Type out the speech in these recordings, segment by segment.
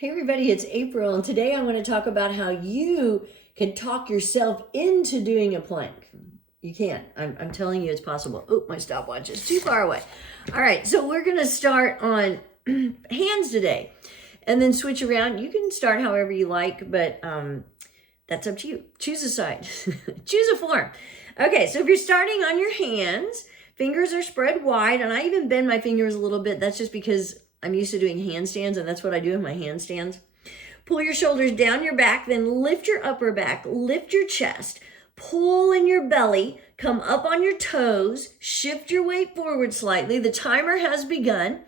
Hey everybody, it's April, and today I want to talk about how you can talk yourself into doing a plank. You can. I'm telling you it's possible. Oh, my stopwatch is too far away. All right, so we're going to start on hands today and then switch around. You can start however you like, but that's up to you. Choose a side. Choose a form. Okay, so if you're starting on your hands, fingers are spread wide, and I even bend my fingers a little bit. That's just because I'm used to doing handstands, and that's what I do in my handstands. Pull your shoulders down your back, then lift your upper back, lift your chest, pull in your belly, come up on your toes, shift your weight forward slightly. The timer has begun.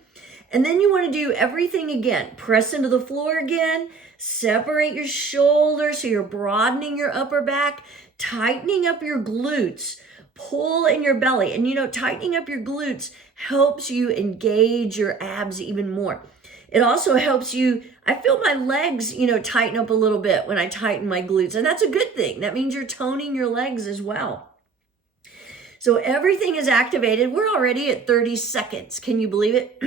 And then you want to do everything again. Press into the floor again, separate your shoulders so you're broadening your upper back, tightening up your glutes, pull in your belly. And tightening up your glutes helps you engage your abs even more. It also helps you, I feel my legs, tighten up a little bit when I tighten my glutes. And that's a good thing. That means you're toning your legs as well. So everything is activated. We're already at 30 seconds. Can you believe it?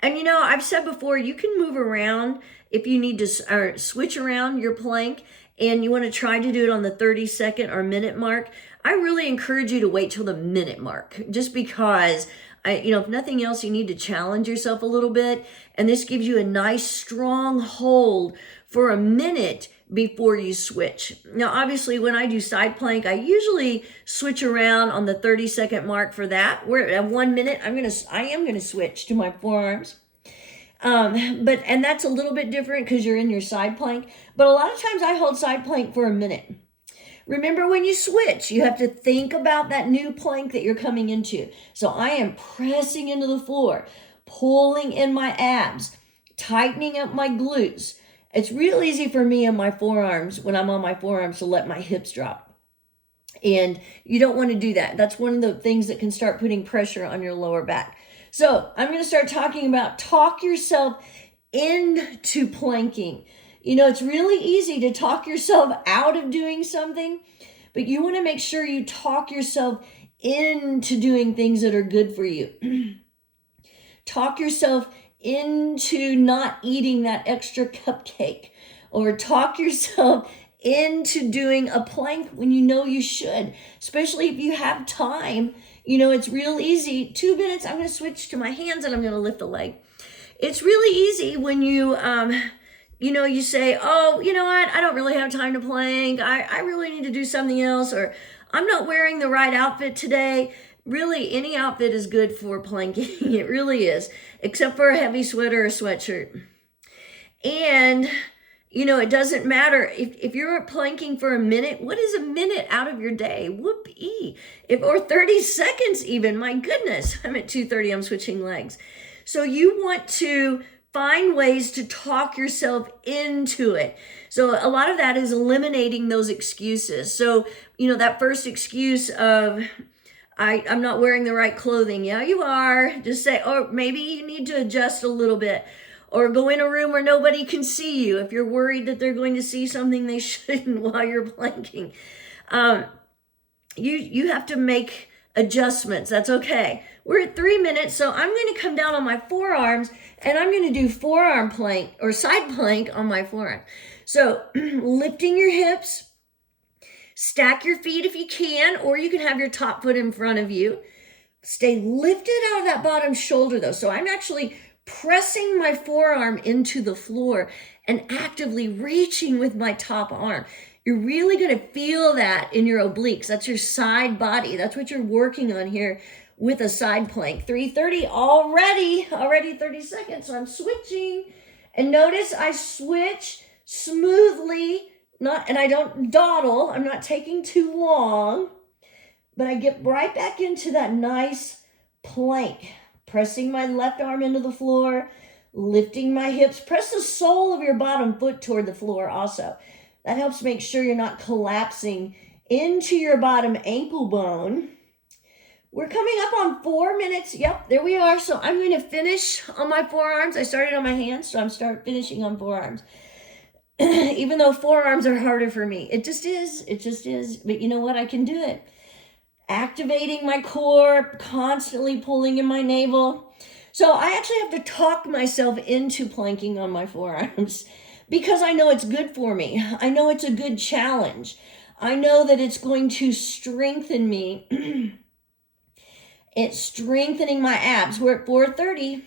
And I've said before, you can move around if you need to switch around your plank and you want to try to do it on the 30-second or minute mark. I really encourage you to wait till the minute mark, just because if nothing else, you need to challenge yourself a little bit. And this gives you a nice strong hold for a minute before you switch. Now, obviously, when I do side plank, I usually switch around on the 30-second mark for that. We're at 1 minute. I am gonna switch to my forearms. And that's a little bit different because you're in your side plank. But a lot of times I hold side plank for a minute. Remember, when you switch, you have to think about that new plank that you're coming into. So I am pressing into the floor, pulling in my abs, tightening up my glutes. It's real easy for me on my forearms, when I'm on my forearms, to let my hips drop. And you don't want to do that. That's one of the things that can start putting pressure on your lower back. So I'm going to start talking about talk yourself into planking. It's really easy to talk yourself out of doing something, but you want to make sure you talk yourself into doing things that are good for you. Talk yourself into not eating that extra cupcake, or talk yourself into doing a plank when you know you should, especially if you have time. It's real easy. 2 minutes, I'm going to switch to my hands and I'm going to lift a leg. It's really easy when you you say, oh, you know what? I don't really have time to plank. I really need to do something else, or I'm not wearing the right outfit today. Really, any outfit is good for planking. It really is, except for a heavy sweater or sweatshirt. And, it doesn't matter. If you're planking for a minute, what is a minute out of your day? Whoopee. Or 30 seconds even. My goodness, I'm at 2:30. I'm switching legs. So you want to find ways to talk yourself into it. So a lot of that is eliminating those excuses. So, that first excuse of, I'm not wearing the right clothing. Yeah, you are. Just say, or maybe you need to adjust a little bit, or go in a room where nobody can see you if you're worried that they're going to see something they shouldn't while you're planking. You have to make adjustments. That's okay. We're at 3 minutes, so I'm going to come down on my forearms and I'm going to do forearm plank or side plank on my forearm. So lifting your hips, stack your feet if you can, or you can have your top foot in front of you. Stay lifted out of that bottom shoulder though. So I'm actually pressing my forearm into the floor and actively reaching with my top arm. You're really going to feel that in your obliques. That's your side body. That's what you're working on here with a side plank. 3:30 already 30 seconds. So I'm switching, and notice I switch smoothly, and I don't dawdle. I'm not taking too long, but I get right back into that nice plank, pressing my left arm into the floor, lifting my hips. Press the sole of your bottom foot toward the floor also. That helps make sure you're not collapsing into your bottom ankle bone. We're coming up on 4 minutes. Yep, there we are. So I'm going to finish on my forearms. I started on my hands, so I'm finishing on forearms. Even though forearms are harder for me. It just is. But you know what? I can do it. Activating my core, constantly pulling in my navel. So I actually have to talk myself into planking on my forearms because I know it's good for me. I know it's a good challenge. I know that it's going to strengthen me. It's strengthening my abs. We're at 4:30.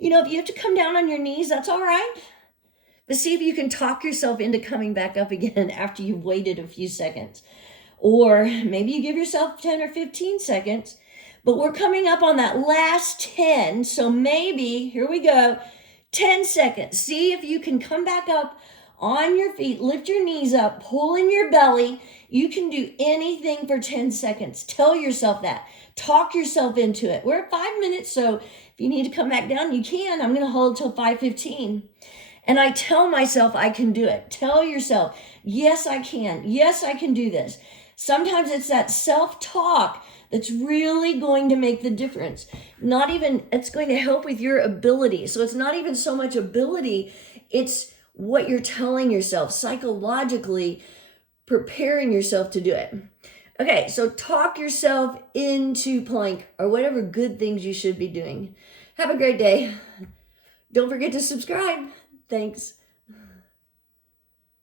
You know, if you have to come down on your knees, that's all right. But see if you can talk yourself into coming back up again after you've waited a few seconds. Or maybe you give yourself 10 or 15 seconds. But we're coming up on that last 10. So maybe, here we go, 10 seconds. See if you can come back up on your feet. Lift your knees up. Pull in your belly. You can do anything for 10 seconds. Tell yourself that. Talk yourself into it. We're at 5 minutes, so if you need to come back down, you can. I'm going to hold till 5:15. And I tell myself I can do it. Tell yourself, yes, I can. Yes, I can do this. Sometimes it's that self-talk that's really going to make the difference. It's going to help with your ability. So it's not even so much ability, it's what you're telling yourself, psychologically preparing yourself to do it. Okay, so talk yourself into plank or whatever good things you should be doing. Have a great day. Don't forget to subscribe. Thanks.